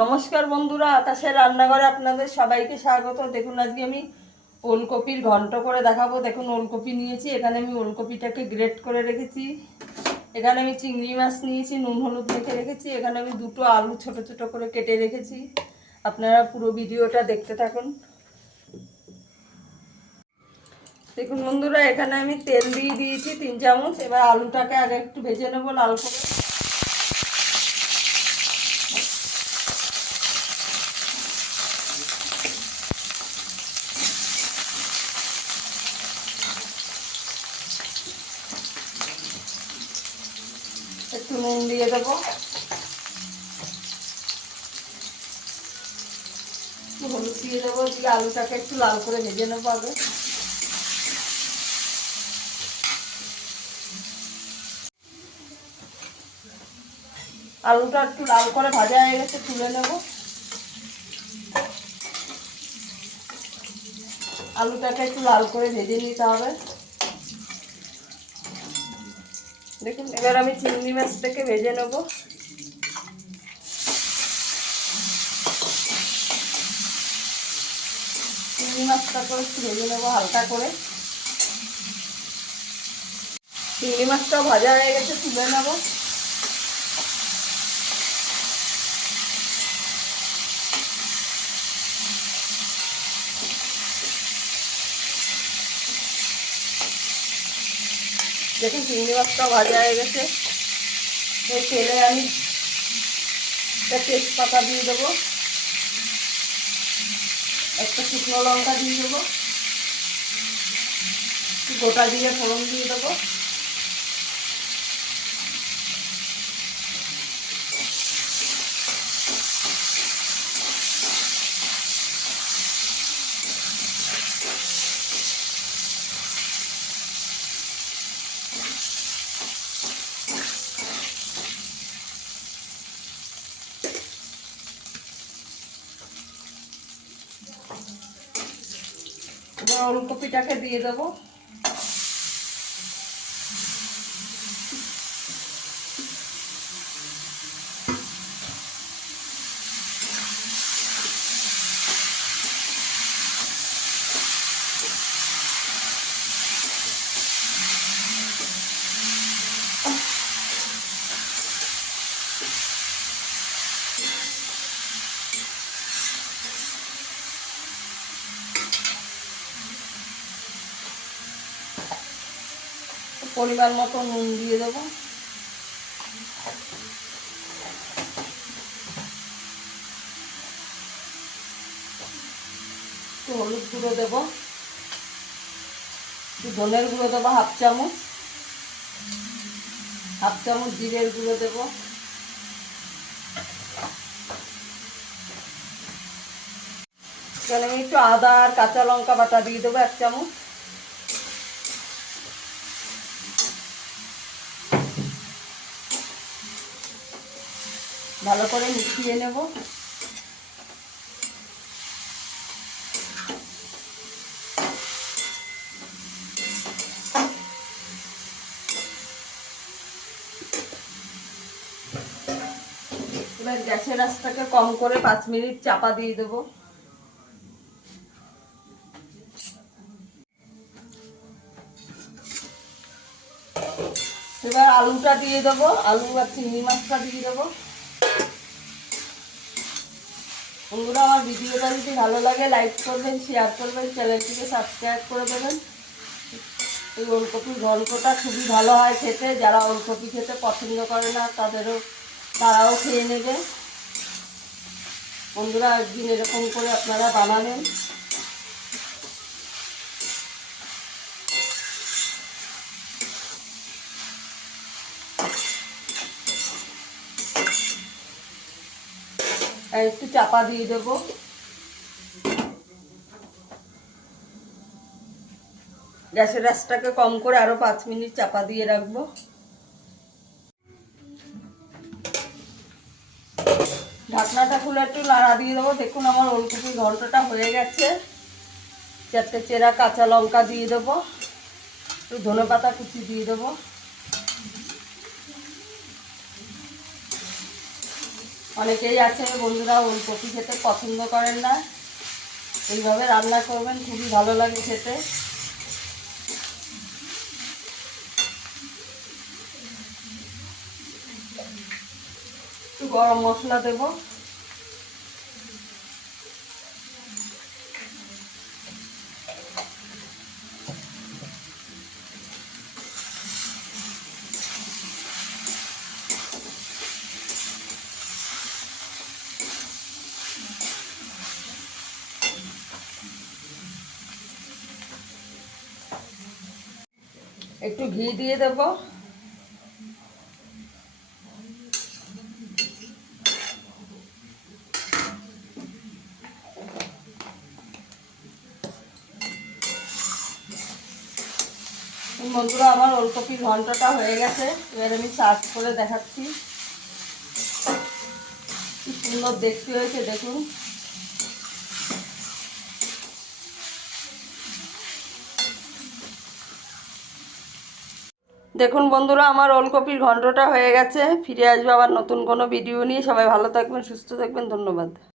নমস্কার বন্ধুরা, আকাশের রান্নাঘরে আপনাদের সবাইকে স্বাগত। দেখুন আজকে আমি ওলকপির ঘন্ট করে দেখাবো। দেখুন ওলকপি নিয়েছি, এখানে আমি ওলকপিটাকে গ্রেট করে রেখেছি। এখানে আমি চিংড়ি মাছ নিয়েছি, নুন হলুদ মেখে রেখেছি। এখানে আমি দুটো আলু ছোট ছোট করে কেটে রেখেছি। আপনারা পুরো ভিডিওটা দেখতে থাকুন। দেখুন বন্ধুরা, এখানে আমি তেল দিয়ে দিয়েছি 3 চামচ। এবার আলুটাকে আগে একটু ভেজে নেবো লাল করে। একটু নুন দিয়ে দেবো, একটু হলুদ দিয়ে দেবো, দিয়ে আলুটাকে একটু লাল করে ভেজে নেবো আগে। আলুটা একটু লাল করে ভাজা হয়ে গেছে, তুলে নেব। আলুটাকে একটু লাল করে ভেজে নিতে হবে। দেখুন এবার আমি চিংড়ি মাছটাকে ভেজে নেব। চিংড়ি মাছটাকে একটু ভেজে নেবো হালকা করে। চিংড়ি মাছটাও ভাজা হয়ে গেছে, তুলে নেব। দেখুন চিংড়ি মাছটাও ভাজা হয়ে গেছে। এই তেলে আমি তেজপাতা দিয়ে দেবো, একটা শুকনো লঙ্কা দিয়ে দেবো, গোটা দিয়ে ফোড়ন দিয়ে দেবো। এবার ওলকপিটাকে দিয়ে দেবো। পরিমাণ মতো নুন দিয়ে দেবো, একটু হলুদ গুঁড়ো দেবো, একটু ধনের গুঁড়ো দেবো হাফ চামচ জিরের গুঁড়ো দেবো, এখানে আমি একটু আদা আর কাঁচা লঙ্কা বাটা দিয়ে দেবো 1 চামচ। ভালো করে মিশিয়ে নেব। এবার গ্যাসের আঁচটাকে কম করে 5 মিনিট চাপা দিয়ে দেবো। এবার আলুটা দিয়ে দেবো, আলু আর চিংড়ি মাছটা দিয়ে দেবো। বন্ধুরা, আমার ভিডিওটা যদি ভালো লাগে লাইক করবেন, শেয়ার করবেন, চ্যানেলটিকে সাবস্ক্রাইব করে দেবেন। এই ওলকপির ঘন্টটা খুবই ভালো হয় খেতে। যারা ওলকপি খেতে পছন্দ করে না তারাও খেয়ে নেবে। বন্ধুরা, একদিন এরকম করে আপনারা বানাবেন। আর একটু চাপা দিয়ে দেবো। গ্যাসের আঁচটাকে কম করে আরো 5 মিনিট চাপা দিয়ে রাখবো। ঢাকনাটা খুলে একটু নাড়া দিয়ে দেবো। দেখুন আমার ওলকপির ঘন্টটা হয়ে গেছে। 4টে চেরা কাঁচা লঙ্কা দিয়ে দেবো, একটু ধনেপাতা কুচি দিয়ে দেবো। অনেকেই আছে বন্ধুরা ওলকপি খেতে পছন্দ করেন না, এইভাবে রান্না করবেন, খুবই ভালো লাগে খেতে। একটু গরম মশলা দেবো। একটু ঘি দিয়ে দেবো। বন্ধুরা আমার ওলকপির ঘন্টটা হয়ে গেছে, এবার আমি সার্ভ করে দেখাচ্ছি। কি সুন্দর দেখতে হয়েছে দেখুন। দেখুন বন্ধুরা আমার ওলকপির ঘন্টটা হয়ে গেছে। ফিরে আসবো আবার নতুন কোনো ভিডিও নিয়ে। সবাই ভালো থাকবেন, সুস্থ থাকবেন, ধন্যবাদ।